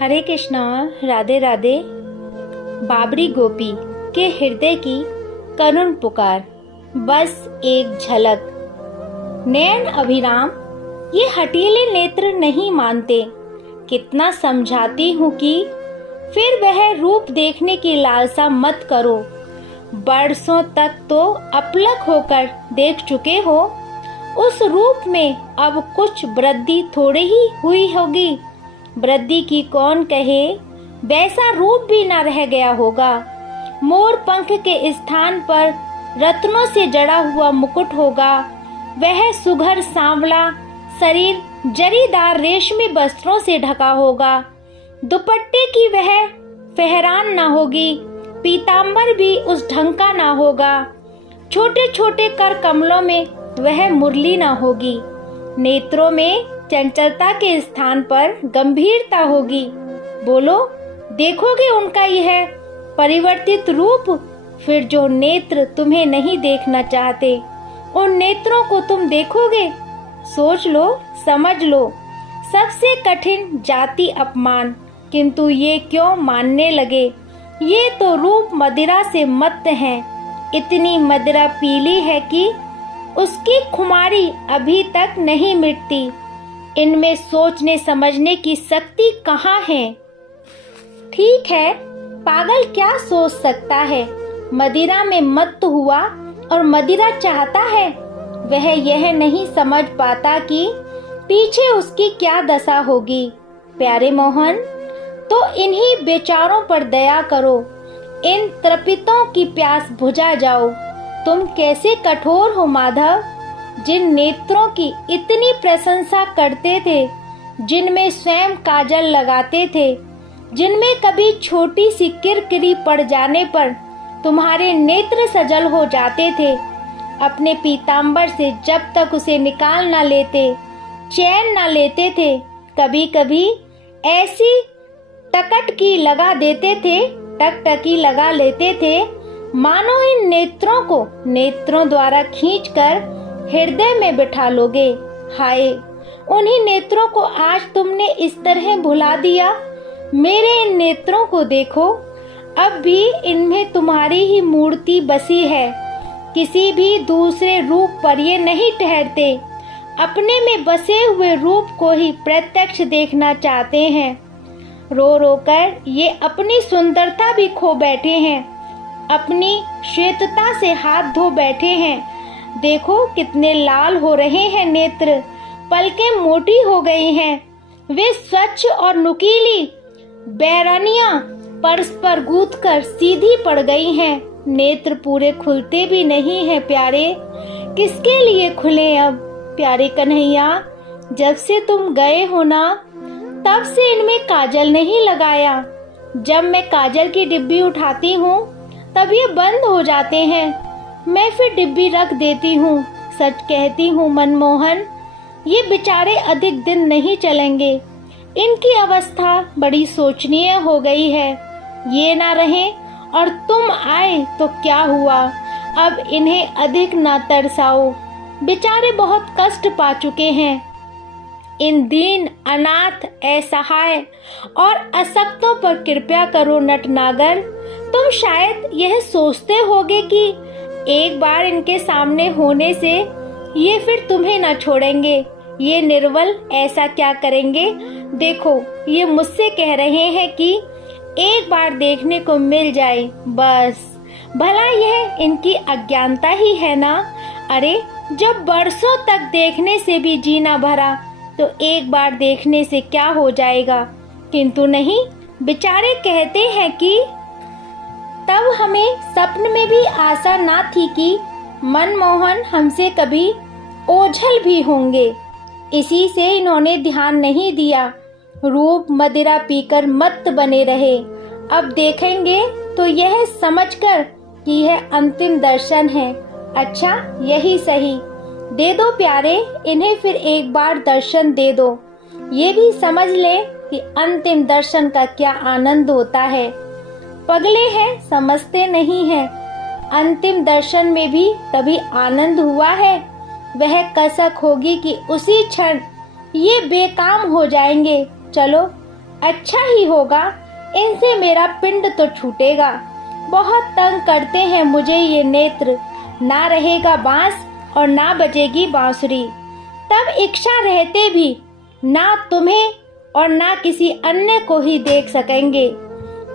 हरे कृष्णा, राधे राधे। बाबरी गोपी के हृदय की करुण पुकार, बस एक झलक। नयन अभिराम ये हठीले नेत्र नहीं मानते। कितना समझाती हूँ कि फिर वह रूप देखने की लालसा मत करो। बरसों तक तो अपलक होकर देख चुके हो। उस रूप में अब कुछ वृद्धि थोड़ी ही हुई होगी। वृद्धि की कौन कहे, वैसा रूप भी न रह गया होगा। मोर पंख के स्थान पर रत्नों से जड़ा हुआ मुकुट होगा। वह सुघर सांवला शरीर जरीदार रेशमी वस्त्रों से ढका होगा। दुपट्टे की वह फहरान न होगी, पीतांबर भी उस ढंग का न होगा। छोटे छोटे कर कमलों में वह मुरली न होगी। नेत्रों में चंचलता के स्थान पर गंभीरता होगी। बोलो, देखोगे उनका यह परिवर्तित रूप? फिर जो नेत्र तुम्हें नहीं देखना चाहते, उन नेत्रों को तुम देखोगे? सोच लो, समझ लो। सबसे कठिन जाति अपमान, किंतु ये क्यों मानने लगे? ये तो रूप मदिरा से मत्त हैं। इतनी मदिरा पीली है कि उसकी खुमारी अभी तक नहीं मिटती। इनमें सोचने समझने की शक्ति कहाँ है? ठीक है, पागल क्या सोच सकता है? मदिरा में मत्त हुआ और मदिरा चाहता है। वह यह नहीं समझ पाता कि पीछे उसकी क्या दशा होगी। प्यारे मोहन, तो इन्हीं बेचारों पर दया करो। इन तृपितों की प्यास बुझा जाओ। तुम कैसे कठोर हो माधव। जिन नेत्रों की इतनी प्रशंसा करते थे, जिनमें स्वयं काजल लगाते थे, जिनमें कभी छोटी सी किरकिरी पड़ जाने पर तुम्हारे नेत्र सजल हो जाते थे, अपने पीतांबर से जब तक उसे निकाल ना लेते, चैन ना लेते थे। कभी कभी ऐसी टकटकी लगा देते थे, टकटकी लगा लेते थे, मानो इन नेत्रों को नेत्रों द्वारा खींचकर हृदय में बिठा लोगे। हाय, उन्हीं नेत्रों को आज तुमने इस तरह भुला दिया। मेरे इन नेत्रों को देखो, अब भी इनमें तुम्हारी ही मूर्ति बसी है। किसी भी दूसरे रूप पर ये नहीं ठहरते। अपने में बसे हुए रूप को ही प्रत्यक्ष देखना चाहते हैं। रो रो कर ये अपनी सुंदरता भी खो बैठे हैं। अपनी श्वेतता से हाथ धो बैठे हैं। देखो कितने लाल हो रहे हैं नेत्र, पलकें मोटी हो गई हैं। वे स्वच्छ और नुकीली बैरनियां परस्पर गूंथकर सीधी पड़ गई हैं। नेत्र पूरे खुलते भी नहीं हैं प्यारे। किसके लिए खुले अब? प्यारे कन्हैया, जब से तुम गए हो ना, तब से इनमें काजल नहीं लगाया। जब मैं काजल की डिब्बी उठाती हूँ, तब ये बंद हो जाते हैं। मैं फिर डिब्बी रख देती हूँ। सच कहती हूँ मनमोहन, ये बेचारे अधिक दिन नहीं चलेंगे। इनकी अवस्था बड़ी शोचनीय हो गई है। ये ना रहे और तुम आए तो क्या हुआ? अब इन्हें अधिक ना तरसाओ। बेचारे बहुत कष्ट पा चुके हैं। इन दीन, अनाथ, असहाय और अशक्तों पर कृपया करो नटनागर। तुम शायद यह सोचते होगे कि एक बार इनके सामने होने से ये फिर तुम्हें न छोड़ेंगे। ये निर्बल ऐसा क्या करेंगे? देखो, ये मुझसे कह रहे हैं कि एक बार देखने को मिल जाए बस। भला यह इनकी अज्ञानता ही है ना? अरे, जब बरसों तक देखने से भी जीना भरा, तो एक बार देखने से क्या हो जाएगा? किंतु नहीं, बेचारे कहते हैं कि तब हमें सपन में भी आशा ना थी कि मनमोहन हमसे कभी ओझल भी होंगे। इसी से इन्होंने ध्यान नहीं दिया। रूप मदिरा पीकर मत्त बने रहे। अब देखेंगे तो यह समझकर कि यह अंतिम दर्शन है। अच्छा, यही सही। दे दो प्यारे, इन्हें फिर एक बार दर्शन दे दो। ये भी समझ ले कि अंतिम दर्शन का क्या आनंद होता है। पगले हैं, समझते नहीं हैं। अंतिम दर्शन में भी कभी आनंद हुआ है? वह कसक होगी कि उसी क्षण ये बेकाम हो जाएंगे। चलो अच्छा ही होगा, इनसे मेरा पिंड तो छूटेगा। बहुत तंग करते हैं मुझे ये नेत्र, ना रहेगा बांस और ना बजेगी बांसुरी। तब इच्छा रहते भी ना तुम्हें और ना किसी अन्य को ही देख सकेंगे।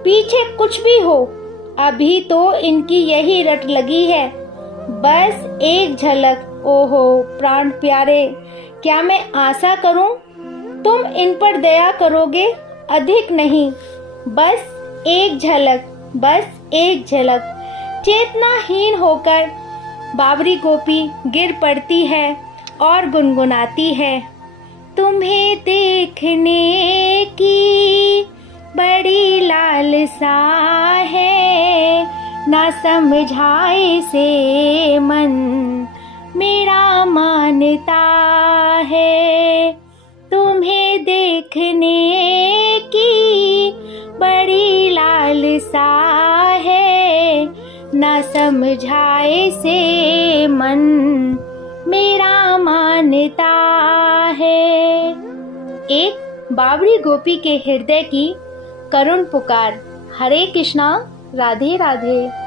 पीछे कुछ भी हो, अभी तो इनकी यही रट लगी है। बस एक झलक, ओहो प्राण प्यारे, क्या मैं आशा करूं तुम इन पर दया करोगे? अधिक नहीं, बस एक झलक, बस एक झलक। चेतनाहीन होकर बाबरी गोपी गिर पड़ती है और गुनगुनाती है, तुम्हें देखने की बड़ी लालसा है, ना समझाए से मन मेरा मानता है। तुम्हें देखने की बड़ी लालसा है, ना समझाए से मन मेरा मानता है। एक बाबरी गोपी के हृदय की करुण पुकार। हरे कृष्णा, राधे राधे।